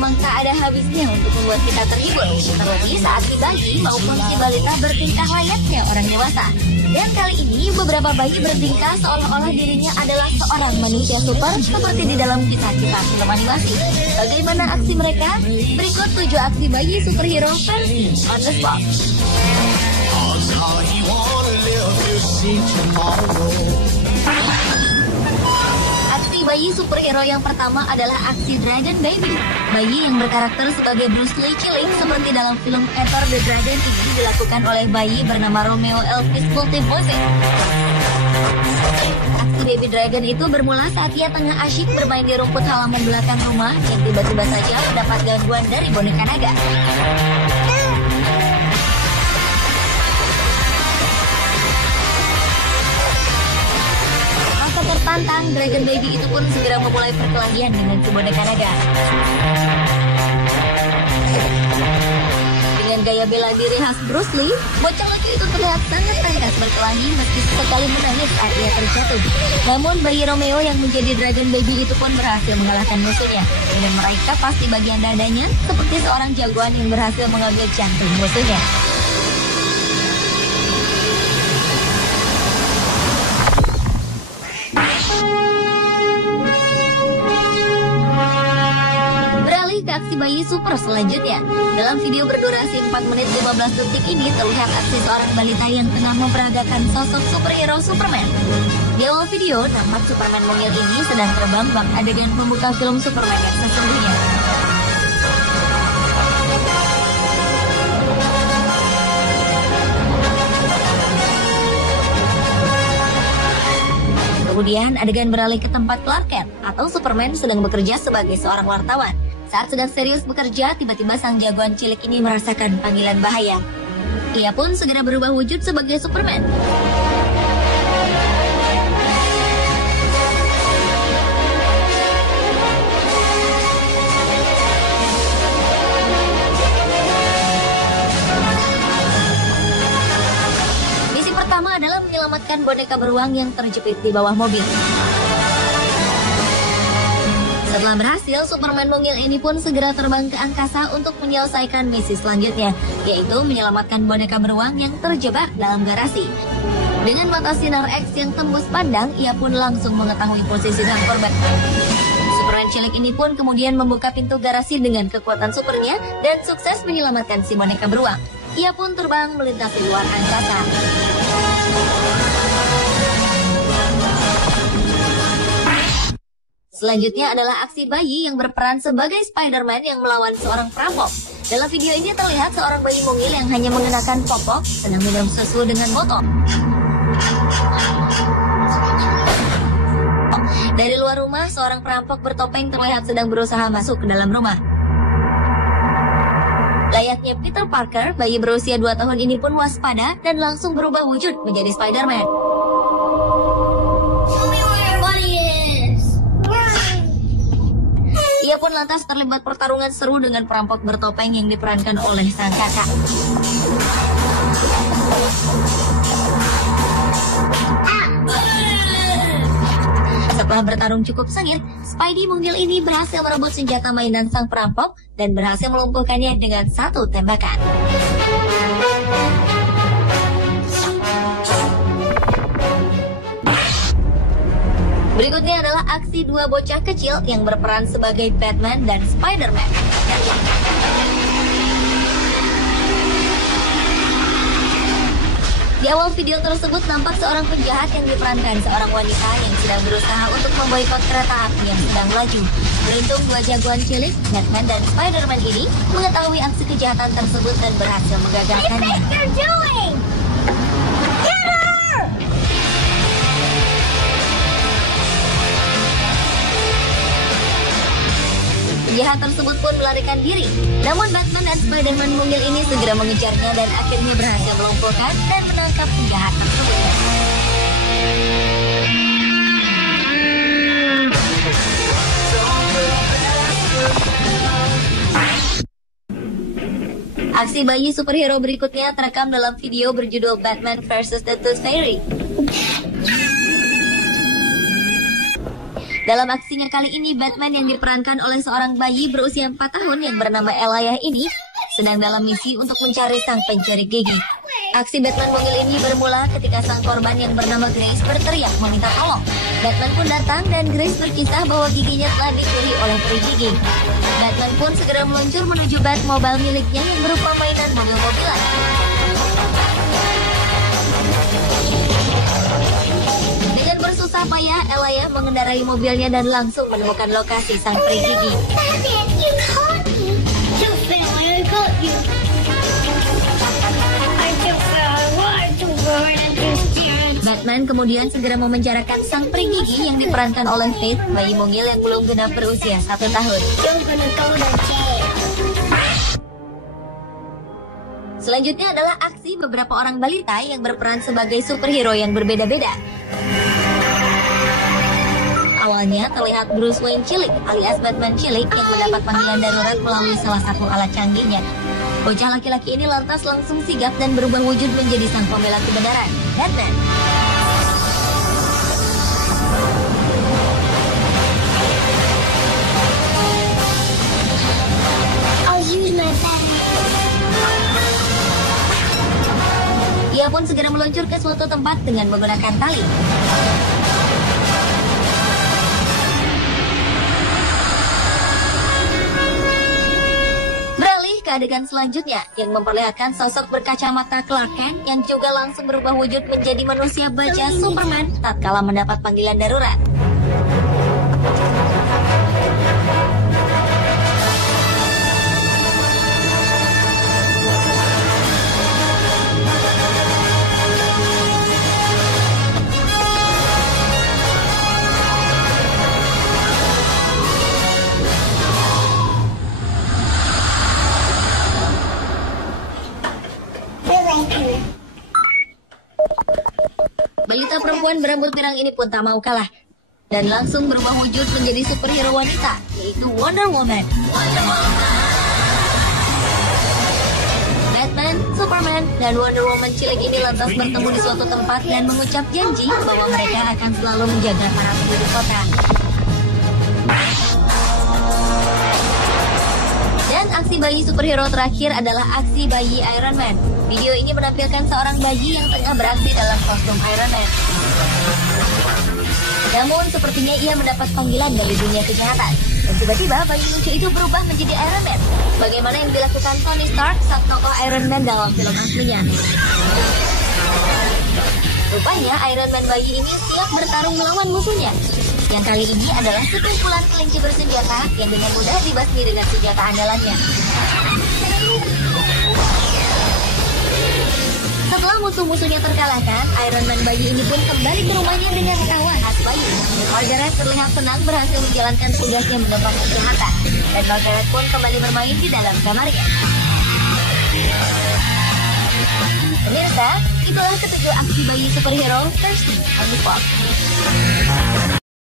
memang tak ada habisnya untuk membuat kita terhibur, terlebih saat si bayi maupun si balita bertingkah layaknya orang dewasa. Dan kali ini beberapa bayi bertingkah seolah-olah dirinya adalah seorang manusia super seperti di dalam kisah-kisah film animasi. Bagaimana aksi mereka? Berikut 7 aksi bayi superhero versi On The Spot. Aksi bayi superhero yang pertama adalah aksi Dragon Baby. Bayi yang berkarakter sebagai Bruce Lee Chilling seperti dalam film Enter the Dragon ini dilakukan oleh bayi bernama Romeo Elvis Multivoice. Aksi Baby Dragon itu bermula saat ia tengah asyik bermain di rumput halaman belakang rumah yang tiba-tiba saja mendapat gangguan dari boneka naga. Tertantang, Dragon Baby itu pun segera memulai perkelahian dengan si boneka naga. Dengan gaya bela diri khas Bruce Lee, bocah lucu itu terlihat sangat tangkas berkelahi meski sekali menangis saat ia terjatuh. Namun bayi Romeo yang menjadi Dragon Baby itu pun berhasil mengalahkan musuhnya dengan meraih kapas di bagian dadanya seperti seorang jagoan yang berhasil mengambil jantung musuhnya. Aksi bayi super selanjutnya. Dalam video berdurasi 4 menit 15 detik ini terlihat aksi seorang balita yang tengah memperagakan sosok superhero Superman. Di awal video, tampak Superman mungil ini sedang terbang bak adegan pembuka film Superman yang sesungguhnya. Kemudian adegan beralih ke tempat Clark Kent atau Superman sedang bekerja sebagai seorang wartawan. Saat sedang serius bekerja, tiba-tiba sang jagoan cilik ini merasakan panggilan bahaya. Ia pun segera berubah wujud sebagai Superman. Misi pertama adalah menyelamatkan boneka beruang yang terjepit di bawah mobil. Setelah berhasil, Superman mungil ini pun segera terbang ke angkasa untuk menyelesaikan misi selanjutnya, yaitu menyelamatkan boneka beruang yang terjebak dalam garasi. Dengan mata sinar X yang tembus pandang, ia pun langsung mengetahui posisi sang korban. Superman cilik ini pun kemudian membuka pintu garasi dengan kekuatan supernya dan sukses menyelamatkan si boneka beruang. Ia pun terbang melintasi luar angkasa. Selanjutnya adalah aksi bayi yang berperan sebagai Spider-Man yang melawan seorang perampok. Dalam video ini terlihat seorang bayi mungil yang hanya mengenakan popok sedang minum susu dengan botol. Dari luar rumah, seorang perampok bertopeng terlihat sedang berusaha masuk ke dalam rumah. Layaknya Peter Parker, bayi berusia 2 tahun ini pun waspada dan langsung berubah wujud menjadi Spider-Man. Ia pun lantas terlibat pertarungan seru dengan perampok bertopeng yang diperankan oleh sang kakak. Setelah bertarung cukup sengit, Spidey mungil ini berhasil merebut senjata mainan sang perampok dan berhasil melumpuhkannya dengan 1 tembakan. Berikutnya adalah aksi 2 bocah kecil yang berperan sebagai Batman dan Spider-Man. Di awal video tersebut nampak seorang penjahat yang diperankan seorang wanita yang sedang berusaha untuk memboikot kereta api yang sedang melaju. Beruntung 2 jagoan cilik, Batman dan Spider-Man ini, mengetahui aksi kejahatan tersebut dan berhasil menggagalkannya. Penjahat tersebut pun melarikan diri. Namun Batman dan Spider-Man mungil ini segera mengejarnya dan akhirnya berhasil melumpuhkan dan menangkap penjahat tersebut. Aksi bayi superhero berikutnya terekam dalam video berjudul Batman vs. The Tooth Fairy. Dalam aksinya kali ini, Batman yang diperankan oleh seorang bayi berusia 4 tahun yang bernama Elijah ini sedang dalam misi untuk mencari sang pencuri gigi. Aksi Batman mungil ini bermula ketika sang korban yang bernama Grace berteriak meminta tolong. Batman pun datang dan Grace berkisah bahwa giginya telah dicuri oleh peri gigi. Batman pun segera meluncur menuju Batmobile miliknya yang berupa mainan mobil-mobilan. Dengan bersusah payah, Elijah mengendarai mobilnya dan langsung menemukan lokasi sang peri gigi. Batman kemudian segera memenjarakan sang peri gigi yang diperankan oleh Faith, bayi mungil yang belum genap berusia 1 tahun. Selanjutnya adalah aksi beberapa orang balita yang berperan sebagai superhero yang berbeda-beda. Awalnya terlihat Bruce Wayne cilik alias Batman cilik yang mendapat panggilan darurat melalui salah satu alat canggihnya. Bocah laki-laki ini lantas langsung sigap dan berubah wujud menjadi sang pembela kebenaran, Batman. Ia pun segera meluncur ke suatu tempat dengan menggunakan tali. Beralih ke adegan selanjutnya yang memperlihatkan sosok berkacamata Clark Kent yang juga langsung berubah wujud menjadi manusia baja Superman tatkala mendapat panggilan darurat. Balita perempuan berambut pirang ini pun tak mau kalah dan langsung berubah wujud menjadi superhero wanita, yaitu Wonder Woman. Batman, Superman, dan Wonder Woman cilik ini lantas bertemu di suatu tempat dan mengucap janji bahwa mereka akan selalu menjaga para penduduk kota. Dan aksi bayi superhero terakhir adalah aksi bayi Iron Man. Video ini menampilkan seorang bayi yang tengah beraksi dalam kostum Iron Man. Namun sepertinya ia mendapat panggilan dari dunia kejahatan. Dan tiba-tiba bayi lucu itu berubah menjadi Iron Man. Bagaimana yang dilakukan Tony Stark, sang tokoh Iron Man dalam film aslinya. Rupanya Iron Man bayi ini siap bertarung melawan musuhnya. Yang kali ini adalah sekumpulan kelinci bersenjata yang dengan mudah dibasmi dengan senjata andalannya. Setelah musuh-musuhnya terkalahkan, Iron Man bayi ini pun kembali ke rumahnya dengan tawa khas bayi. Margaret terlihat senang berhasil menjalankan tugasnya menembak kejahatan. Dan Margaret pun kembali bermain di dalam kamarnya. Pemirsa, itulah ketujuh aksi bayi superhero versi Hollywood.